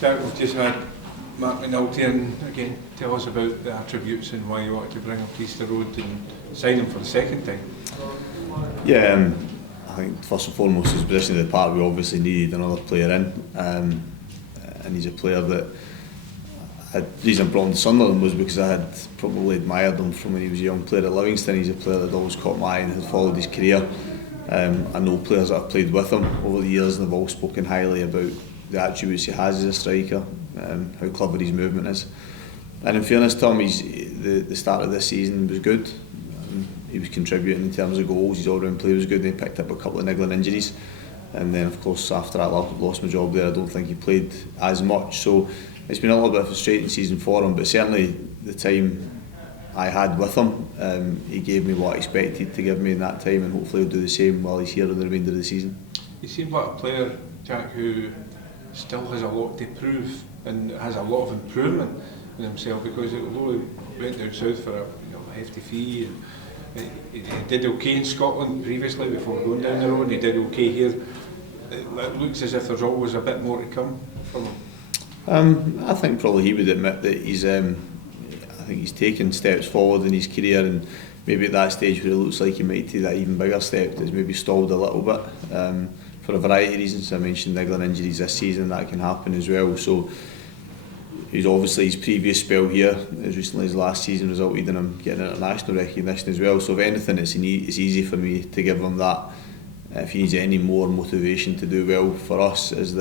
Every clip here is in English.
Jack, we've just had Mark McNulty in again. Tell us about the attributes and why you wanted to bring him to Easter Road and sign him for the second time. Yeah, I think first and foremost his position in the park, we obviously needed another player in, and he's a player that the reason I brought him to Sunderland was because I had probably admired him from when he was a young player at Livingston. He's a player that had always caught my eye and had followed his career. I know players that have played with him over the years and have all spoken highly about the attributes he has as a striker, how clever his movement is. And in fairness to him, the start of this season was good. He was contributing in terms of goals, his all-round play was good, and he picked up a couple of niggling injuries. And then of course after that I lost my job there, I don't think he played as much. So it's been a little bit of a frustrating season for him, but certainly the time I had with him, he gave me what I expected to give me in that time, and hopefully he'll do the same while he's here in the remainder of the season. He seems like a player, Jack, who still has a lot to prove and has a lot of improvement in himself, because although he went down south for a hefty fee, he did okay in Scotland previously before going down the road, and he did okay here. It looks as if there's always a bit more to come from him. I think probably he would admit that I think he's taken steps forward in his career, and maybe at that stage where it looks like he might take that even bigger step, has maybe stalled a little bit for a variety of reasons. I mentioned niggling injuries this season, that can happen as well. So he's obviously, his previous spell here, as recently as last season, resulted in him getting international recognition as well. So if anything, it's easy for me to give him that. If he needs any more motivation to do well for us, is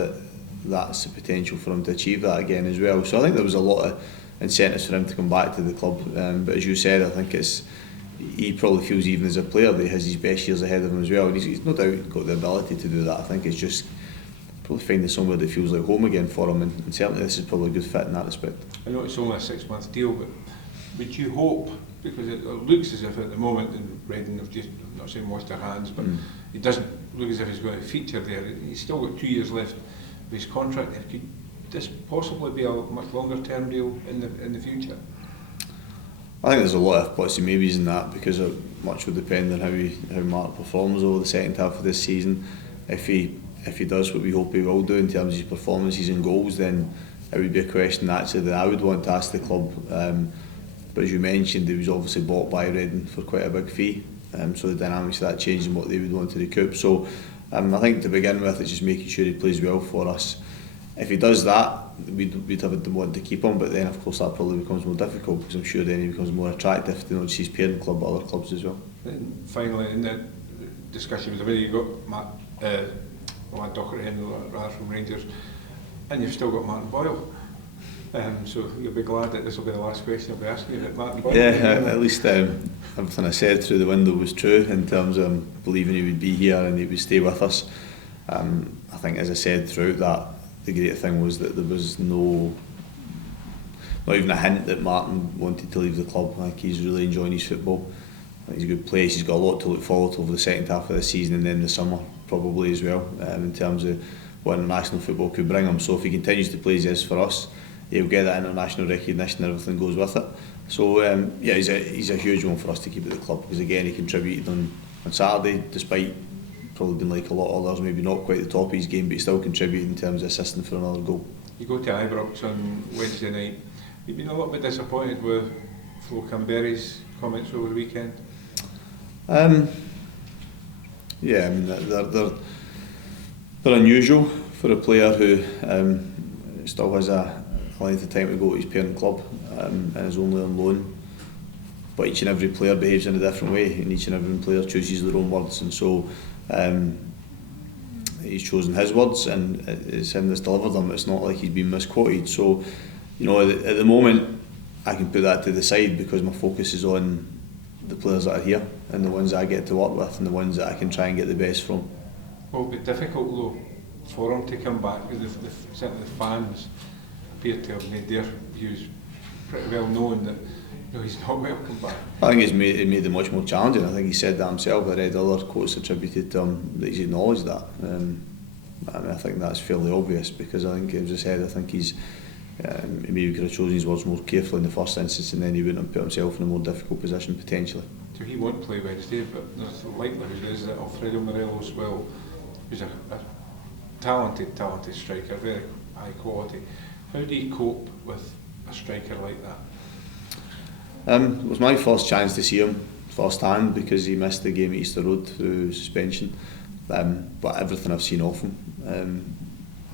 that's the potential for him to achieve that again as well. So I think there was a lot of incentives for him to come back to the club, but as you said, I think he probably feels, even as a player, that he has his best years ahead of him as well, and he's no doubt got the ability to do that. I think it's just probably finding somewhere that feels like home again for him, and certainly this is probably a good fit in that respect. I know it's only a 6-month deal, but would you hope, because it looks as if at the moment, and Reading have just, I'm not saying washed their hands, but it doesn't look as if he's going to feature there. He's still got 2 years left of his contract. Could this possibly be a much longer term deal in the future? I think there's a lot of pots and maybes in that, because much will depend on how Mark performs over the second half of this season. If he does what we hope he will do in terms of his performances and goals, then it would be a question actually that I would want to ask the club. But as you mentioned, he was obviously bought by Reading for quite a big fee, so the dynamics of that changed and what they would want to recoup. So I think to begin with, it's just making sure he plays well for us. If he does that, we'd have the want to keep him, but then of course that probably becomes more difficult, because I'm sure then he becomes more attractive to not just his parent club but other clubs as well. And finally, in the discussion with the way you got Matt Docherty rather from Rangers, and you've still got Martin Boyle. So you'll be glad that this will be the last question I'll be asking you about Martin Boyle. Yeah, at least everything I said through the window was true in terms of believing he would be here and he would stay with us. I think, as I said throughout that, the great thing was that there was not even a hint that Martin wanted to leave the club. I think he's really enjoying his football. I think he's a good place. He's got a lot to look forward to over the second half of the season, and then the summer probably as well, in terms of what international football could bring him. So if he continues to play as he is for us, he'll get that international recognition and everything goes with it. So yeah, he's a huge one for us to keep at the club, because again he contributed on Saturday, despite probably being like a lot of others, maybe not quite the top of his game, but he still contributed in terms of assisting for another goal. You go to Ibrox on Wednesday night. You've been a little bit disappointed with Flo Camberry's comments over the weekend? Yeah, I mean they're unusual for a player who still has a length of time to go to his parent club and is only on loan. But each and every player behaves in a different way, and each and every player chooses their own words, and so he's chosen his words and it's him that's delivered them. It's not like he's been misquoted. So, at the moment I can put that to the side, because my focus is on the players that are here and the ones that I get to work with and the ones that I can try and get the best from. Well, it'll be difficult though for him to come back, because certainly the fans appear to have made their views pretty well known that he's not welcome back. I think it made it much more challenging. I think he said that himself. I read other quotes attributed to him that he's acknowledged that. I think that's fairly obvious, because I think, as I said, I think he maybe could have chosen his words more carefully in the first instance, and then he wouldn't have put himself in a more difficult position potentially. So he won't play Wednesday, but the likelihood is that Alfredo Morelos will, who's a talented striker, very high quality. How do you cope with a striker like that? It was my first chance to see him first hand because he missed the game at Easter Road through suspension. But everything I've seen of him,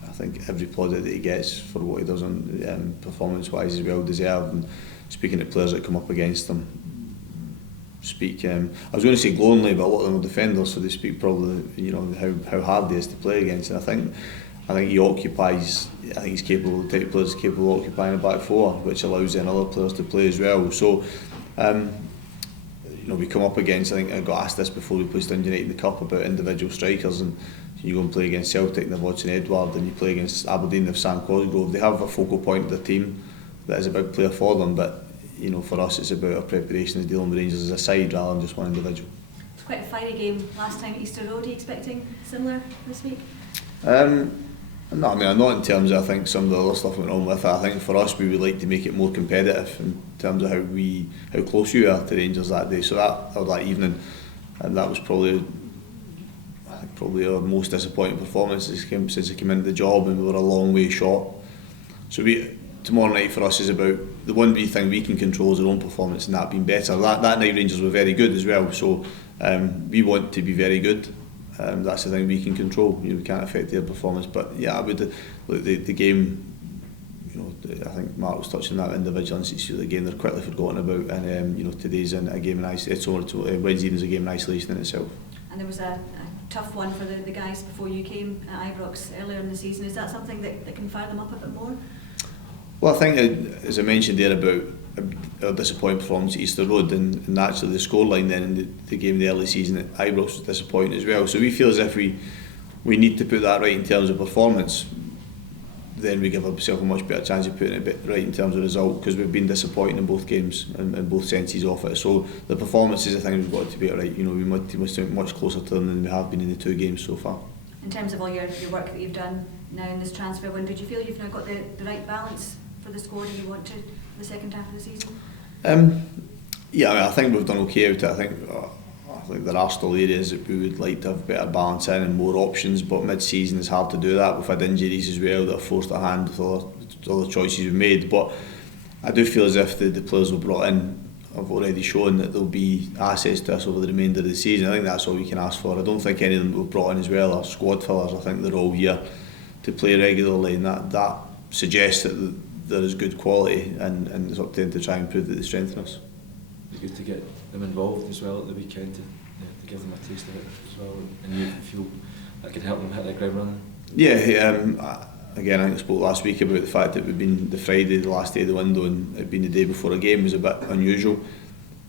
I think every plaudit that he gets for what he does on performance-wise is well deserved. And speaking to players that come up against him, I was going to say glowingly, but a lot of them are defenders, so they speak probably, how hard he is to play against. And I think he occupies. I think he's capable. The type of players capable of occupying a back four, which allows then other players to play as well. So, we come up against. I think I got asked this before we played Dundee United in the Cup about individual strikers, and you go and play against Celtic and they've Watson Edward, and you play against Aberdeen of Sam Cosgrove. They have a focal point of their team that is a big player for them, but for us it's about our preparation as dealing with Rangers as a side rather than just one individual. It was quite a fiery game last time at Easter Road. Are you expecting similar this week? No, not in terms of I think some of the other stuff went on with it. I think for us we would like to make it more competitive in terms of how close we were to Rangers that day. So that evening, and that was probably our most disappointing performance since I came into the job, and we were a long way short. So tomorrow night for us is about the one wee thing we can control is our own performance, and that being better. That night Rangers were very good as well, so we want to be very good. That's the thing we can control. We can't affect their performance, but yeah, I would look the game. I think Mark was touching that individual instances. The game they're quickly forgotten about, and today's a game in isolation. Wednesday is a game in isolation in itself. And there was a tough one for the guys before you came at Ibrox earlier in the season. Is that something that can fire them up a bit more? Well, I think as I mentioned there about a disappointing performance at Easter Road, and naturally the scoreline then in the game in the early season at Ibrox was disappointing as well. So we feel as if we need to put that right in terms of performance. Then we give ourselves a much better chance of putting it right in terms of result, because we've been disappointing in both games and in both senses of it. So the performance is the thing we've got to be right. We must be much closer to them than we have been in the two games so far. In terms of all your work that you've done now in this transfer window, do you feel you've now got the right balance for the squad and you want to the second half of the season? I think we've done okay out of it. I think there are still areas that we would like to have better balance in and more options, but mid-season it's hard to do that. We've had injuries as well that have forced our hand with other choices we've made, but I do feel as if the players we've brought in have already shown that there'll be assets to us over the remainder of the season. I think that's all we can ask for. I don't think any of them we've brought in as well are squad fillers. I think they're all here to play regularly, and that suggests that there is good quality, and it's up to them to try and prove that they strengthen us. It's good to get them involved as well at the weekend to give them a taste of it as well, and you feel that could help them hit their ground running. Yeah, again, I think I spoke last week about the fact that we've been the Friday, the last day of the window, and it being the day before a game was a bit unusual.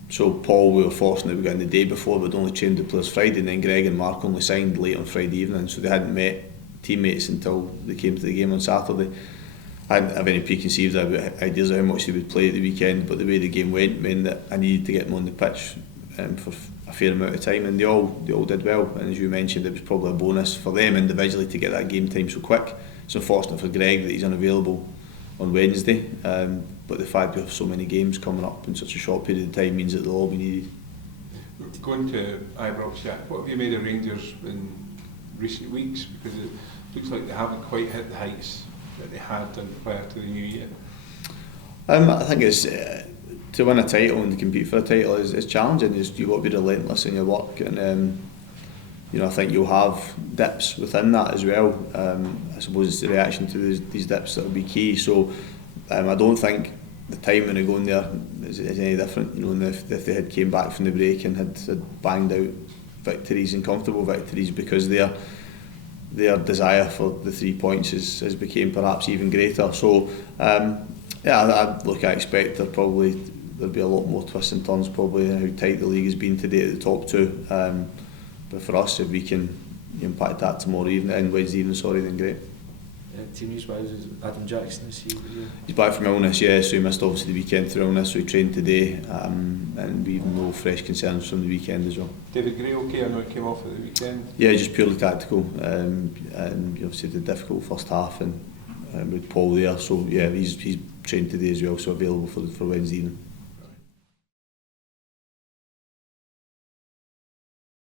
So Paul, we were fortunate we got in the day before, but only trained the players Friday, and then Greg and Mark only signed late on Friday evening, so they hadn't met teammates until they came to the game on Saturday. I didn't have any preconceived ideas of how much they would play at the weekend, but the way the game went meant that I needed to get them on the pitch for a fair amount of time, and they all did well. And as you mentioned, it was probably a bonus for them individually to get that game time so quick. It's unfortunate for Greg that he's unavailable on Wednesday, but the fact we have so many games coming up in such a short period of time means that they'll all be needed. Going to Ibrox, what have you made of Rangers in recent weeks? Because it looks like they haven't quite hit the heights that they had done prior to the new year. I think it's to win a title and to compete for a title is challenging. You've got to be relentless in your work, and I think you'll have dips within that as well. I suppose it's the reaction to these dips that will be key. So I don't think the timing of going there is any different. And if they had came back from the break and had banged out victories and comfortable victories, because their desire for the 3 points has became perhaps even greater. So I expect there'll be a lot more twists and turns probably in how tight the league has been today at the top two. But for us, if we can impact that tomorrow evening and Wednesday evening, then great. Team news wise, is Adam Jackson is he? He's back from illness, so he missed obviously the weekend through illness, so he trained today, and we've no fresh concerns from the weekend as well. David Gray okay? I know he came off at the weekend. Yeah, just purely tactical, and obviously the difficult first half, and with Paul there, so yeah, he's trained today as well, so available for Wednesday evening.